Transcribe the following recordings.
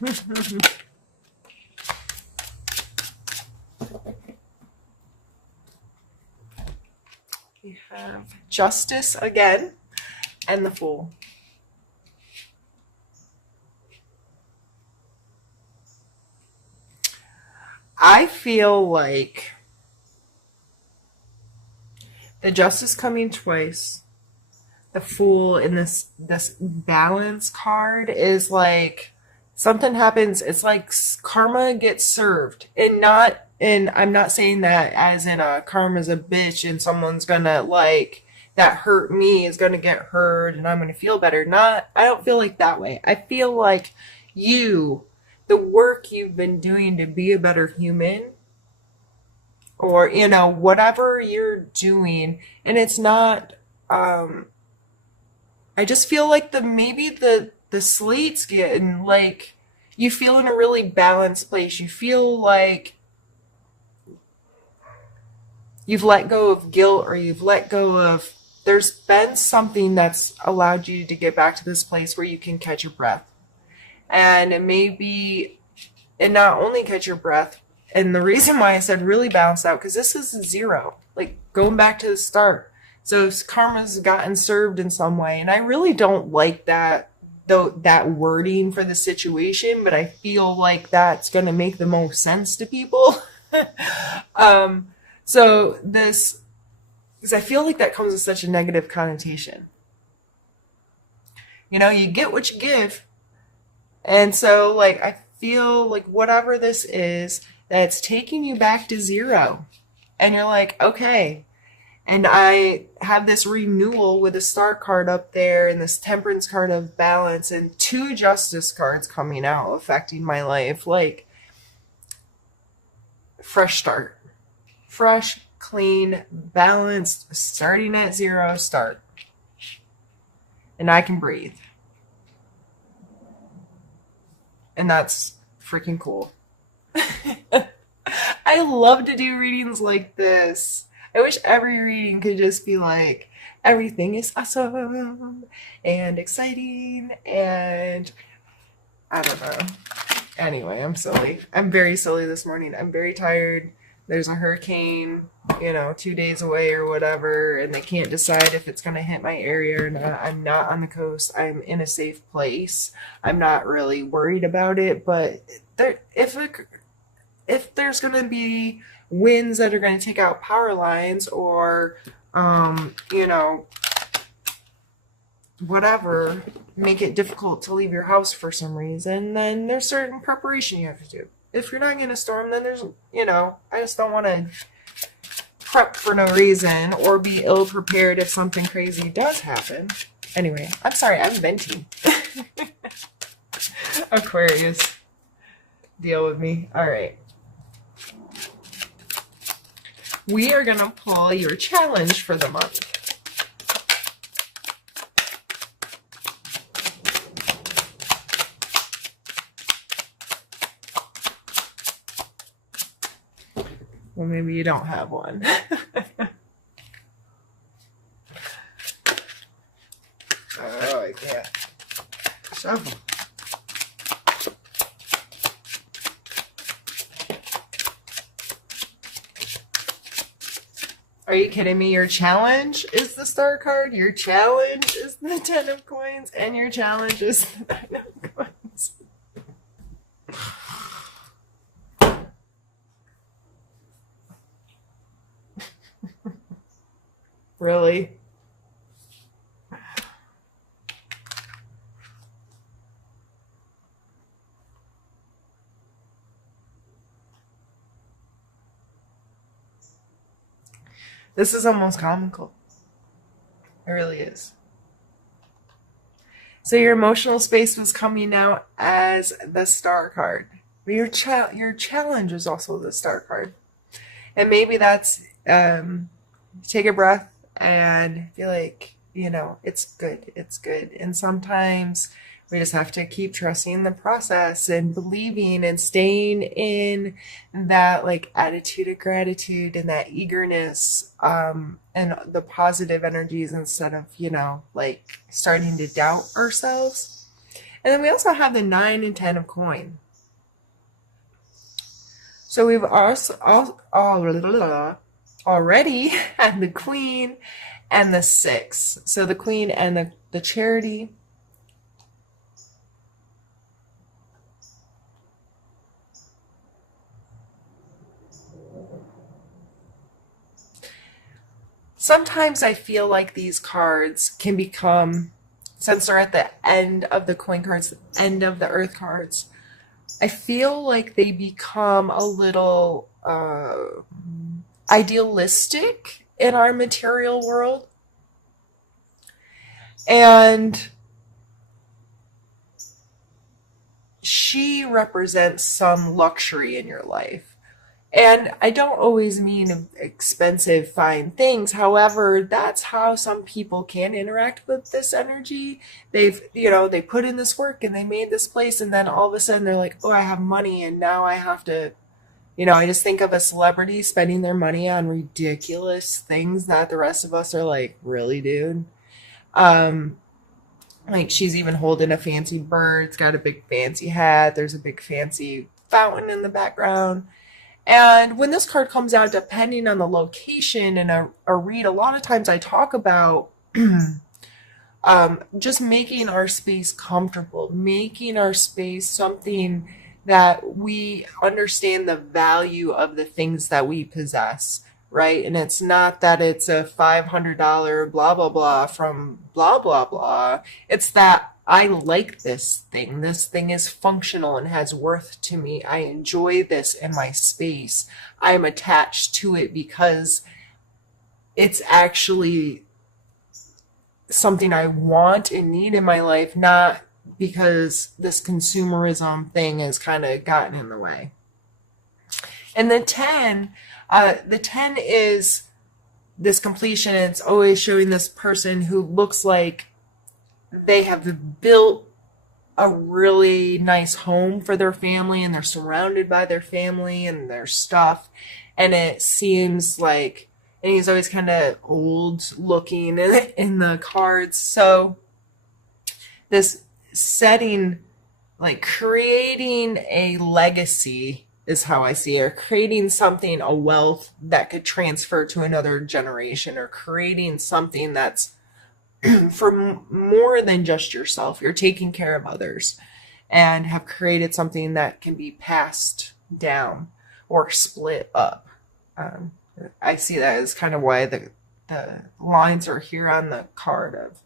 We have Justice again and the Fool. I feel like the Justice coming twice, the Fool in this balance card is like something happens. It's like karma gets served, and I'm not saying that as in karma's a bitch and someone's gonna like that hurt me is gonna get hurt and I'm gonna feel better. I don't feel like that way. I feel like the work you've been doing to be a better human, or whatever you're doing, and it's not. I just feel like the slate's getting like you feel in a really balanced place. You feel like you've let go of guilt, or you've let go of. There's been something that's allowed you to get back to this place where you can catch your breath. And not only catch your breath, and the reason why I said really balanced out, because this is 0, like going back to the start. So karma's gotten served in some way, and I really don't like that wording for the situation, but I feel like that's going to make the most sense to people. So this, because I feel like that comes with such a negative connotation. You get what you give. And so, like, I feel like whatever this is, that's taking you back to 0. And you're like, okay. And I have this renewal with a Star card up there and this Temperance card of balance and 2 Justice cards coming out affecting my life. Like, fresh start. Fresh, clean, balanced, starting at 0 start. And I can breathe. And that's freaking cool. I love to do readings like this. I wish every reading could just be like, everything is awesome and exciting and I don't know. Anyway, I'm silly. I'm very silly this morning. I'm very tired. There's a hurricane, 2 days away or whatever, and they can't decide if it's going to hit my area or not. I'm not on the coast. I'm in a safe place. I'm not really worried about it, but if there's going to be winds that are going to take out power lines or, whatever, make it difficult to leave your house for some reason, then there's certain preparation you have to do. If you're not getting a storm, then there's, I just don't want to prep for no reason or be ill prepared if something crazy does happen. Anyway, I'm sorry, I'm venting. Aquarius, deal with me. All right. We are going to pull your challenge for the month. Well, maybe you don't have one. Oh, I can't. Shuffle. Are you kidding me? Your challenge is the Star card, your challenge is the 10 of coins, and your challenge is the 9 of coins. Really? This is almost comical. It really is. So your emotional space was coming out as the Star card. But your challenge is also the Star card. And maybe that's take a breath and feel like, it's good. It's good. And sometimes we just have to keep trusting the process and believing and staying in that like attitude of gratitude and that eagerness and the positive energies instead of, like starting to doubt ourselves. And then we also have the 9 and 10 of coin. So we've also already had the Queen and the 6. So the Queen and the Charity. Sometimes I feel like these cards can become, since they're at the end of the coin cards, the end of the earth cards, I feel like they become a little idealistic in our material world. And she represents some luxury in your life. And I don't always mean expensive, fine things. However, that's how some people can interact with this energy. They put in this work and they made this place, and then all of a sudden they're like, oh, I have money, and now I have to, I just think of a celebrity spending their money on ridiculous things that the rest of us are like, really, dude? Um, like she's even holding a fancy bird. It's got a big fancy hat. There's a big fancy fountain in the background. And when this card comes out, depending on the location and a read, a lot of times I talk about just making our space comfortable, making our space something that we understand the value of the things that we possess, right? And it's not that it's a $500 blah, blah, blah from blah, blah, blah. It's that I like this thing. This thing is functional and has worth to me. I enjoy this in my space. I am attached to it because it's actually something I want and need in my life, not because this consumerism thing has kind of gotten in the way. And the 10 is this completion. It's always showing this person who looks like they have built a really nice home for their family, and they're surrounded by their family and their stuff. And it seems like, and he's always kind of old looking in the cards. So this setting, like creating a legacy is how I see it, or creating something, a wealth that could transfer to another generation, or creating something that's for more than just yourself. You're taking care of others and have created something that can be passed down or split up. I see that as kind of why the lines are here on the card of,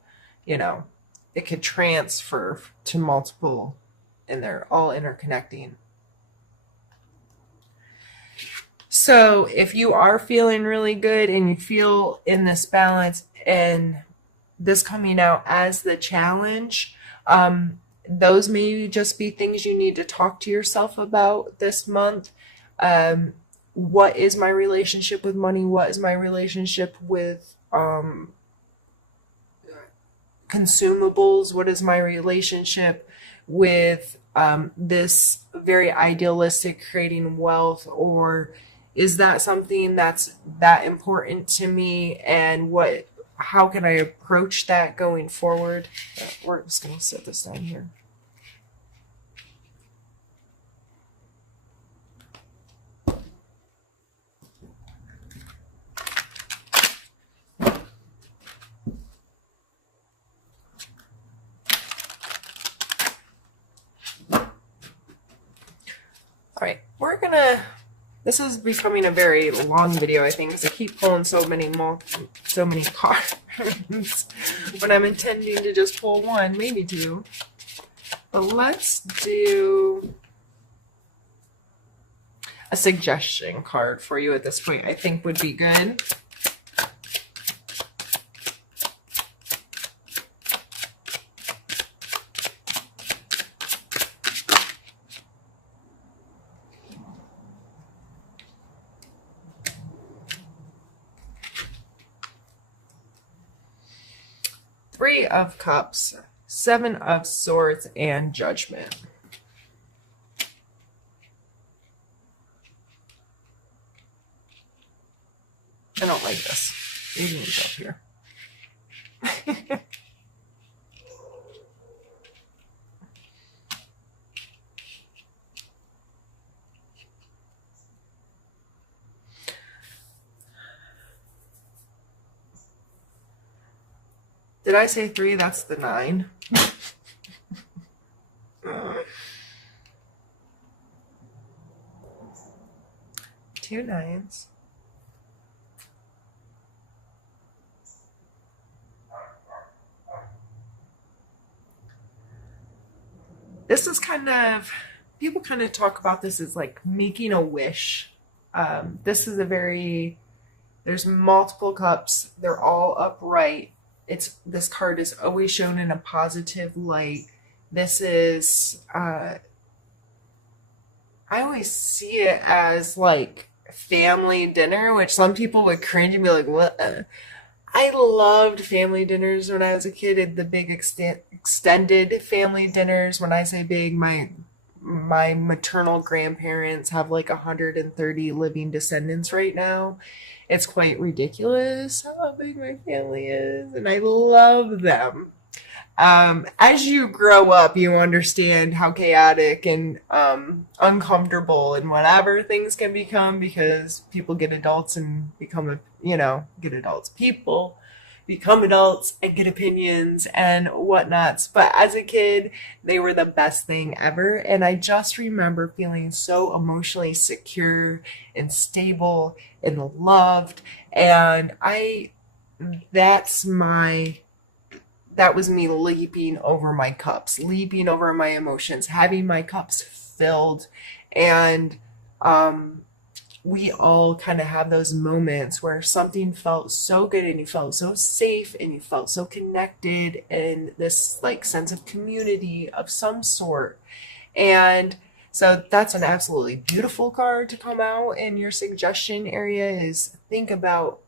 it could transfer to multiple, and they're all interconnecting. So if you are feeling really good and you feel in this balance, and this coming out as the challenge, those may just be things you need to talk to yourself about this month. What is my relationship with money? What is my relationship with consumables? What is my relationship with this very idealistic creating wealth? Or is that something that's that important to me? And how can I approach that going forward? We're just going to set this down here. All right, this is becoming a very long video, I think, because I keep pulling so many cards when I'm intending to just pull one, maybe two. But let's do a suggestion card for you at this point, I think would be good. Three of Cups, Seven of Swords, and Judgment. I don't like this. You can move up here. Did I say 3? That's the 9. 2 9s. This is kind of, people kind of talk about this as like making a wish. This is a very, there's multiple cups. They're all upright. This card is always shown in a positive light. This is, I always see it as like family dinner, which some people would cringe and be like, what? I loved family dinners when I was a kid, and the big extended family dinners. When I say big, my maternal grandparents have like 130 living descendants right now. It's quite ridiculous how big my family is, and I love them. As you grow up, you understand how chaotic and uncomfortable and whatever things can become because people get adults and become, get adults. People become adults and get opinions and whatnots. But as a kid, they were the best thing ever. And I just remember feeling so emotionally secure and stable and loved. And that was me leaping over my cups, leaping over my emotions, having my cups filled. And we all kind of have those moments where something felt so good and you felt so safe and you felt so connected and this like sense of community of some sort. And so that's an absolutely beautiful card to come out in your suggestion area. Is think about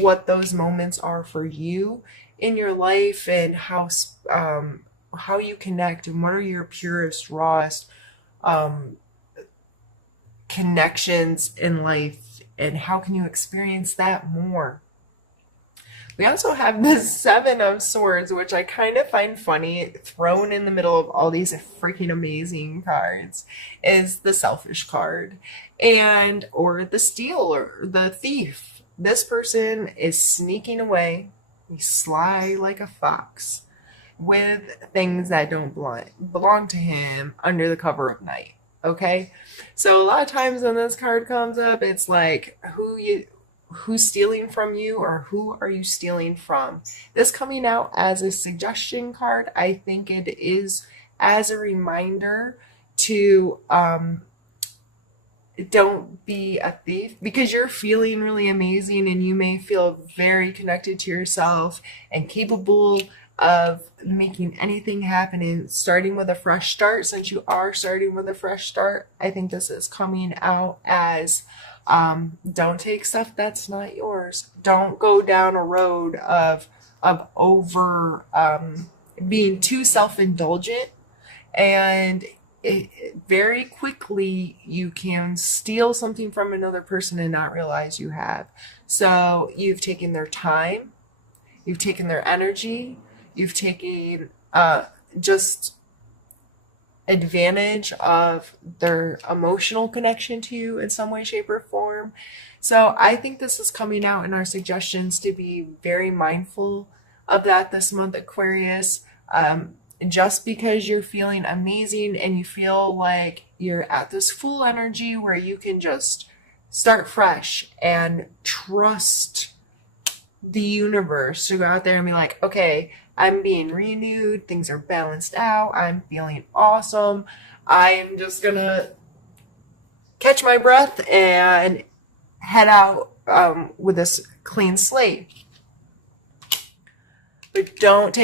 what those moments are for you in your life and how you connect and what are your purest, rawest connections in life and how can you experience that more. We also have the 7 of Swords, which I kind of find funny, thrown in the middle of all these freaking amazing cards, is the Selfish card and or the Stealer, the Thief. This person is sneaking away. He's sly like a fox with things that don't belong to him under the cover of night. Okay? So a lot of times when this card comes up, it's like who's stealing from you or who are you stealing from? This coming out as a suggestion card, I think it is as a reminder to don't be a thief, because you're feeling really amazing and you may feel very connected to yourself and capable of making anything happen and starting with a fresh start. Since you are starting with a fresh start, I think this is coming out as don't take stuff that's not yours. Don't go down a road of over being too self-indulgent, and very quickly you can steal something from another person and not realize you have. So you've taken their time, you've taken their energy, you've taken just advantage of their emotional connection to you in some way, shape, or form. So I think this is coming out in our suggestions to be very mindful of that this month, Aquarius. Just because you're feeling amazing and you feel like you're at this full energy where you can just start fresh and trust the universe to go out there and be like, okay, I'm being renewed, things are balanced out, I'm feeling awesome, I'm just gonna catch my breath and head out with this clean slate. But don't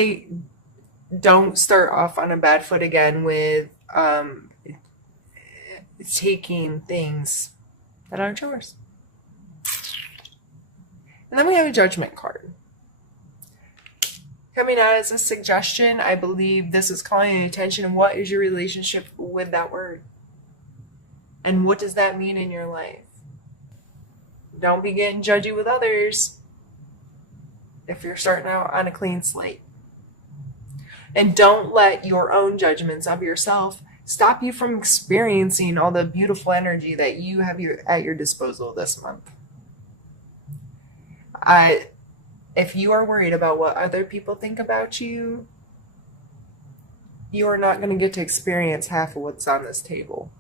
start off on a bad foot again with taking things that aren't yours. And then we have a Judgment card. Coming out as a suggestion, I believe this is calling attention. What is your relationship with that word? And what does that mean in your life? Don't be getting judgy with others if you're starting out on a clean slate. And don't let your own judgments of yourself stop you from experiencing all the beautiful energy that you have at your disposal this month. If you are worried about what other people think about you are not going to get to experience half of what's on this table.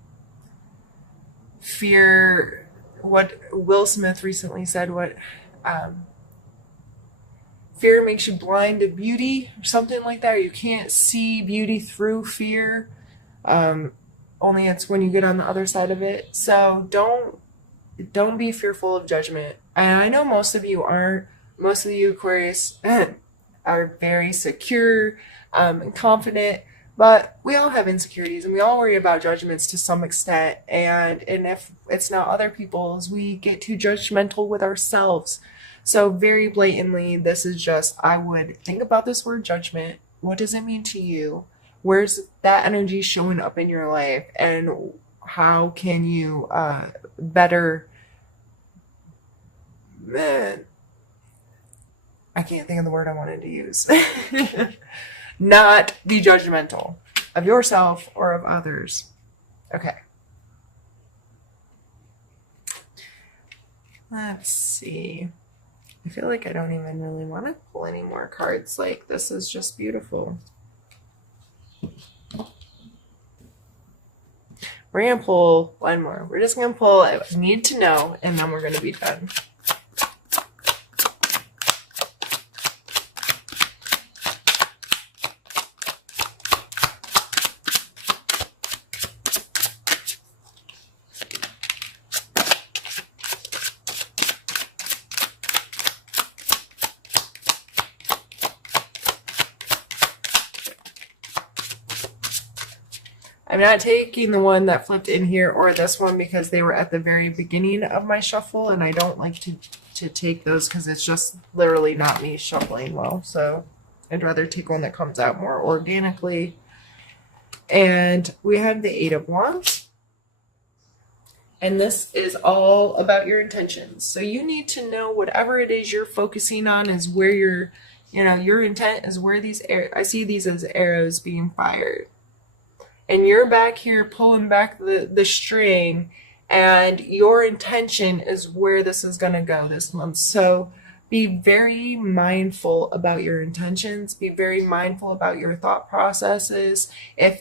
Fear, what Will Smith recently said, um, fear makes you blind to beauty, or something like that. Or you can't see beauty through fear. Um, Only it's when you get on the other side of it. So don't be fearful of judgment. And I know most of you aren't. Most of you Aquarius are very secure and confident, but we all have insecurities and we all worry about judgments to some extent. And if it's not other people's, we get too judgmental with ourselves. So very blatantly, this is just, I would think about this word judgment. What does it mean to you? Where's that energy showing up in your life? And how can you better, man, I can't think of the word I wanted to use. Not be judgmental of yourself or of others. Okay. Let's see. I feel like I don't even really want to pull any more cards. Like, this is just beautiful. We're going to pull one more. We're just going to pull I need to know, and then we're going to be done. I'm not taking the one that flipped in here or this one because they were at the very beginning of my shuffle, and I don't like to take those because it's just literally not me shuffling well. So I'd rather take one that comes out more organically. And we have the Eight of Wands. And this is all about your intentions. So you need to know whatever it is you're focusing on is where your intent is where I see these as arrows being fired. And you're back here pulling back the string, and your intention is where this is going to go this month. So be very mindful about your intentions. Be very mindful about your thought processes. If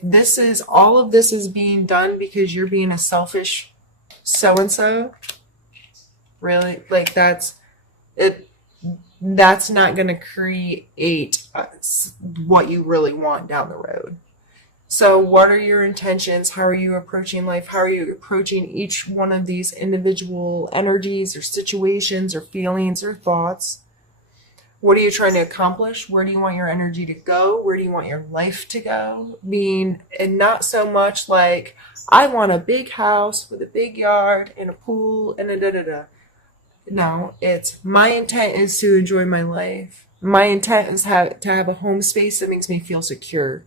all of this is being done because you're being a selfish so-and-so, really, like that's not going to create what you really want down the road. So what are your intentions? How are you approaching life? How are you approaching each one of these individual energies or situations or feelings or thoughts? What are you trying to accomplish? Where do you want your energy to go? Where do you want your life to go? And not so much like, I want a big house with a big yard and a pool and a da-da-da. No, it's my intent is to enjoy my life. My intent is to have a home space that makes me feel secure.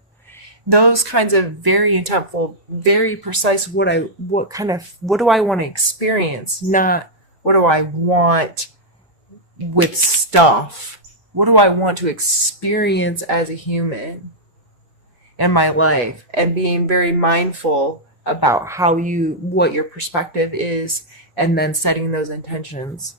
Those kinds of very intentful, very precise, what do I want to experience, not what do I want with stuff. What do I want to experience as a human in my life? And being very mindful about what your perspective is, and then setting those intentions.